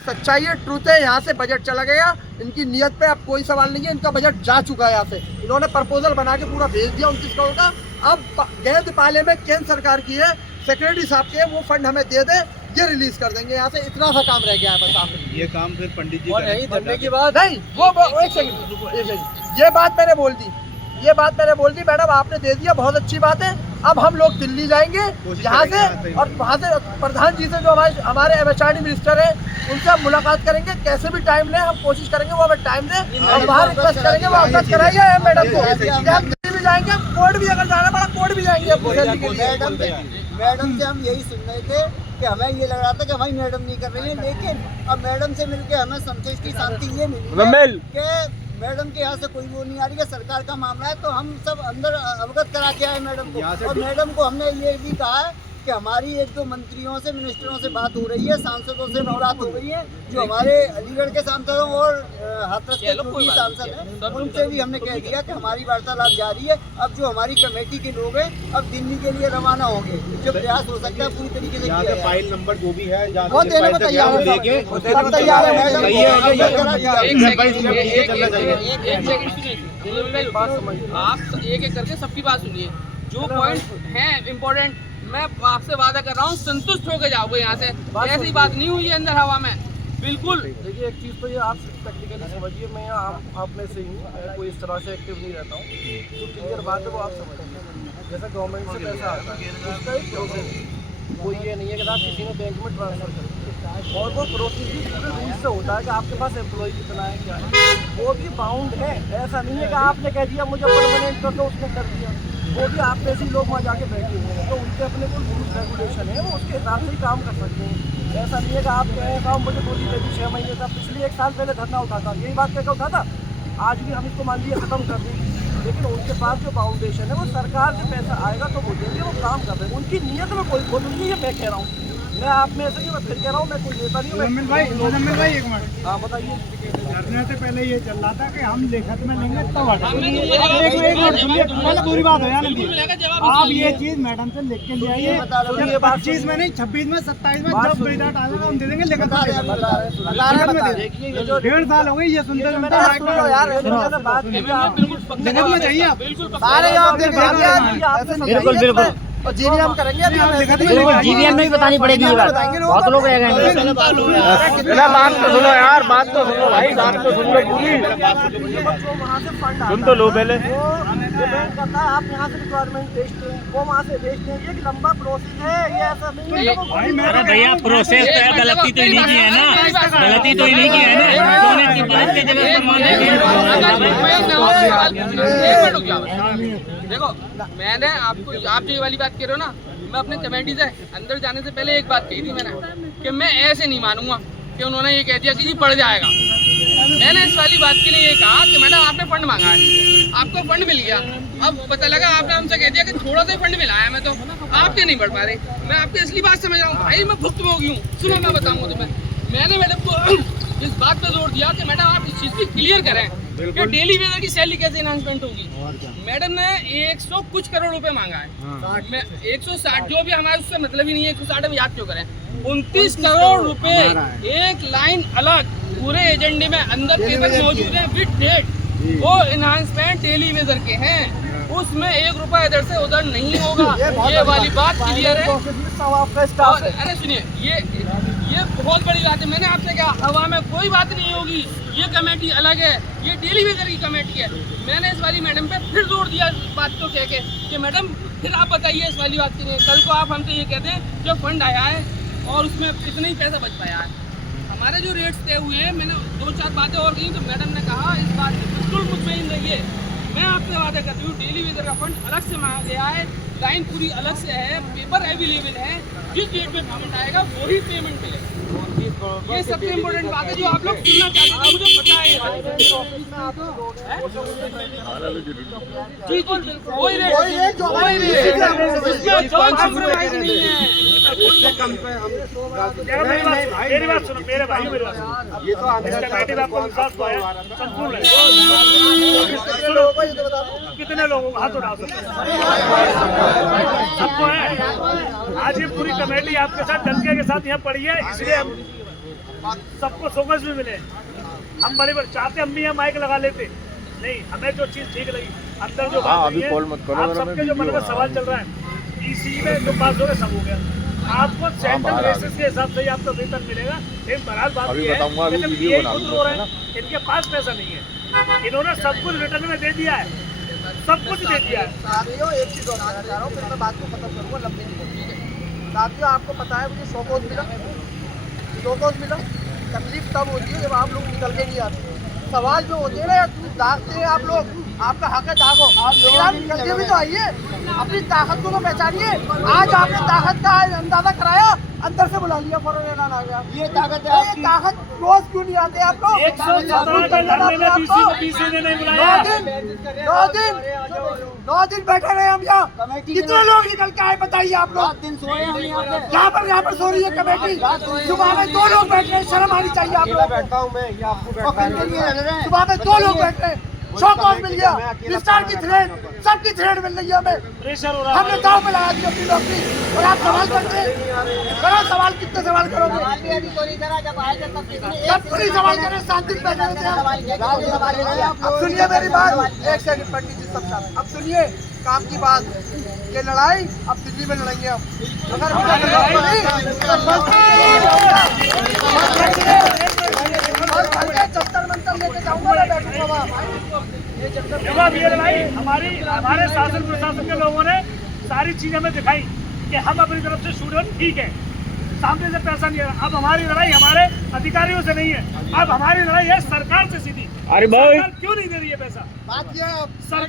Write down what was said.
सच्चाई है, ट्रूथ है। यहाँ से बजट चला गया, इनकी नीयत पे अब कोई सवाल नहीं है, इनका बजट जा चुका है यहाँ से। इन्होंने प्रपोजल बना के पूरा भेज दिया 29 करोड़ का। अब गेंद पाले में केंद्र सरकार की है, सेक्रेटरी साहब के वो फंड हमें दे दे, ये रिलीज कर देंगे। यहाँ से इतना सा काम रह गया है बस। आप ये काम फिर पंडित जी नहीं धरने की बात नहीं, वो एक सेकंड, ये बात मैंने बोल दी, ये बात मैंने बोल दी मैडम, आपने दे दिया, बहुत अच्छी बात है। अब हम लोग दिल्ली जाएंगे यहाँ से, और वहाँ से प्रधान जी से जो हमारे एमएचआरडी मिनिस्टर है उनसे हम मुलाकात करेंगे। कैसे भी टाइम लें, हम कोशिश करेंगे वो हमें टाइम दें, हम वहाँ रिक्वेस्ट करेंगे वो अवगत कराइए मैडम को। हम दिल्ली भी जाएंगे, कोर्ट भी अगर जाना पड़ा कोर्ट भी जाएंगे। मैडम से हम यही सुन रहे थे कि हमें ये लग रहा था कि हमारी मैडम नहीं कर रही है, लेकिन अब मैडम से मिलके हमें संतोष की शांति ये मिली कि मैडम के यहाँ से कोई वो नहीं आ रही है। सरकार का मामला है तो हम सब अंदर अवगत करा के आए मैडम को, और मैडम को हमने ये भी कहा है कि हमारी 1-2 मंत्रियों से, मिनिस्टरों से बात हो रही है, सांसदों से बात हो रही है, जो हमारे अलीगढ़ के सांसदों और हाथरस के जो भी सांसद हैं उनसे भी हमने कह दिया कि हमारी वार्तालाप जारी है। अब जो हमारी कमेटी के लोग हैं अब दिल्ली के लिए रवाना होंगे, जो प्रयास हो सकता है पूरी तरीके से किया जाए। फाइल नंबर जो भी है वो देने को तैयार है, तैयार है। आप एक एक करके सबकी बात सुनिए, जो पॉइंट है इम्पोर्टेंट, मैं आपसे वादा कर रहा हूँ संतुष्ट होकर जाओगे यहाँ से। ऐसी बात नहीं हुई है अंदर हवा में, बिल्कुल। देखिए एक चीज़ तो ये आप टेक्निकली समझिए, मैं आप में से ही हूँ, मैं कोई इस तरह से एक्टिव नहीं रहता हूँ, जो क्लियर बात है वो आप समझिए। जैसा गवर्नमेंट से पैसा आता है उसका एक प्रोसेस है, वो ये नहीं है कि आप किसी ने बैंक में ट्रांसफर कर दिया, और वो प्रोसेस भी पूरे रूल से होता है कि आपके पास एम्प्लॉय कितना है क्या है, वो भी बाउंड है। ऐसा नहीं है कि आपने कह दिया मुझे परमानेंट कर दो, उसने कर दिया, वो भी आप जैसे लोग वहाँ जाके बैठे हुए हैं, तो उनके अपने कुछ रूल्स रेगुलेशन है, वो उसके हिसाब से ही काम कर सकते हैं। ऐसा नहीं है कि आप कहें काम मुझे बोली गई 6 महीने का, पिछले 1 साल पहले धरना उठाता, यही बात कहकर उठाता, आज भी हम इसको मान लीजिए ख़त्म कर देंगे, लेकिन उनके पास जो फाउंडेशन है वो सरकार से पैसा आएगा तो वो देंगे, वो काम कर रहे हैं। उनकी नीयत में कोई खोट नहीं है, मैं कह रहा हूँ, मैं आप में से मैं फिर कह रहा हूँ, मैं कोई नेता नहीं हूँ। मुजम्मिल भाई एक मिनट, हाँ बताइए। धरने से पहले ये चल रहा था कि हम लिखत में लेंगे तब पहले पूरी बात हो जाए। आप ये चीज मैडम से लिख के ले आइए, 25 में नहीं 26 में 27 में जब रिजल्ट आ जाएगा हम दे देंगे लिखत में। 1.5 साल हो गए ये सुनते लिखत में चाहिए आप। बिल्कुल बिल्कुल, और जीवीएम करेंगे अभी हम, जीवीएम में भी बतानी पड़ेगी ये बात, बहुत लोग रह गए। बात तो सुनो यार, बात तो सुनो भाई, बात तो सुन लो पूरी, सुन तो लो पहले। आप यहाँ से रिक्वायरमेंट भेजते हैं, वो वहाँ से भेजते हैं, ये एक लंबा प्रोसेस है, ये ऐसा नहीं है। अरे भैया प्रोसेस तो गलती तो इन्हीं की है ना, गलती तो इन्हीं की है ना। देखो मैंने आपको, आप जो ये वाली बात कह रहे हो ना, मैं अपने कमेटी से अंदर जाने से पहले एक बात कही थी मैंने, कि मैं ऐसे नहीं मानूंगा कि उन्होंने ये कह दिया कि जी पड़ जाएगा। मैंने इस वाली बात के लिए ये कहा कि मैडम आपने फंड मांगा है, आपको फंड मिल गया, अब पता लगा आपने हमसे कह दिया कि थोड़ा सा फंड मिला है, मैं तो आपके नहीं बढ़ पा रहे। मैं आपकी असली बात समझ रहा हूँ भाई, मैं भुक्तभोगी हूँ। सुनो मैं बताऊँगा तुम्हें, मैंने मैडम को इस बात पर जोर दिया कि मैडम आप इस चीज़ की क्लियर करें कि डेली वेजर की सैलरी कैसे इनहांसमेंट होगी। मैडम ने 100 कुछ करोड़ रुपए मांगा है, मैं 160 जो भी हमारे उससे मतलब ही नहीं है, 160 हम याद क्यों करें। 29 करोड़ रुपए एक लाइन अलग पूरे एजेंडे में अंदर पेपर मौजूद है विद डेट, वो इनहांसमेंट डेली वेजर के हैं, उसमें 1 रुपया इधर से उधर नहीं होगा। ये वाली बात क्लियर है। अरे सुनिए, ये बहुत बड़ी बात है। मैंने आपसे कहा हवा में कोई बात नहीं होगी, ये कमेटी अलग है, ये डेली वेजर की कमेटी है। मैंने इस वाली मैडम पे फिर जोर दिया बात को कह के कि मैडम फिर आप बताइए इस वाली बात के लिए। कल को आप हमसे ये कहते हैं जो फंड आया है और उसमें इतना ही पैसा बच पाया है, हमारे जो रेट्स तय हुए हैं, मैंने 2-4 बातें और की तो मैडम ने कहा इस बात से बिल्कुल मुतमईन रहिए। मैं आपसे वादा करती हूँ डेली वेजर का फंड अलग से मांगा गया है, लाइन पूरी अलग से है, पेपर अवेलेबल है, जिस डेट में पेमेंट आएगा वही पेमेंट मिलेगा। ये सबसे इम्पोर्टेंट बात है जो आप लोग सुनना चाहते हैं, मुझे पता है। जी कोई रेट कॉम्प्रोमाइज नहीं है। मेरी बात सुनो, मेरे भाई मेरे बात, ये तो कमेटी में आपको विश्वास तो है संपूर्ण है। कितने लोगों को हाथ उठा सबको है। आज ये पूरी कमेटी आपके साथ डंके के साथ यहाँ पड़ी है, इसलिए हम सबको समझ में मिले। हम बड़े बड़े चाहते हम भी यहाँ माइक लगा लेते, नहीं हमें जो चीज ठीक लगी अंदर जो बात अभी कॉल मत करो, आप सबके जो मन में सवाल चल रहा है इसी में जो पास हो गया सब हो गया। आपको सेंट्रल बेसिस के हिसाब से ही आपको वेतन मिलेगा। लेकिन बहरहाल बात ये है कि जब ये खुद रो रहे हैं इनके पास पैसा नहीं है, इन्होंने सब कुछ रिटर्न में दे दिया है, सब कुछ दे दिया है। साथियों एक चीज और कहना चाह रहा हूँ, फिर मैं बात को खत्म करूँगा, लंबी नहीं है। साथियों आपको पता है मुझे शोकोज मिला, तकलीफ तब होती है जब आप लोग निकल के नहीं आते। सवाल जो होते हैं ना दागते हैं आप लोग, आपका हक है दागो, आप निकल के भी तो आइए, अपनी ताकत को तो पहचानिए। आज आपने ताकत का अंदाजा कराया, अंदर से बुला लिया फौरन आ गया। ये ताकत है ये ताकत रोज क्यों नहीं आते आप लोग? 9 दिन बैठे रहे हम यहाँ, कितने लोग निकल के आए बताइए आप लोग? 7 दिन सोए हम यहाँ पर सो रही है कमेटी, सुबह में 2 लोग बैठ रहे हैं, शर्म आनी चाहिए आप लोग। बैठता हूँ मैं, ये आपको बैठना है। सुबह में 2 लोग बैठ रहे हैं, शौकौज मिल गया, विस्तार की थ्रेड, सबकी थ्रेड मिल रही है हमें। प्रेशर हो रहा है। हमने दाव पे लगा दी अपनी नौकरी और आप सवाल करते हैं। बड़ा सवाल, कितने सवाल करोगे? जब पूरी सवाल करें शांति से बैठे होते हैं। अब सुनिए मेरी बात, एक सेकंड पंडित जी सब साथ, अब सुनिए काम की बात। ये लड़ाई अब दिल्ली में लड़ेंगे हम, अगर जंतर मंतर लेके जाऊंगा मैं, बैठूंगा वहाँ। जवाब ये लड़ाई हमारे शासन प्रशासन के लोगों ने सारी चीजें हमें दिखाई कि हम अपनी तरफ से स्टूडेंट ठीक है, सामने से पैसा नहीं है। अब हमारी लड़ाई हमारे अधिकारियों से नहीं है, अब हमारी लड़ाई है सरकार से सीधी। अरे भाई सरकार क्यों नहीं दे रही है पैसा? बात ये है, सरकार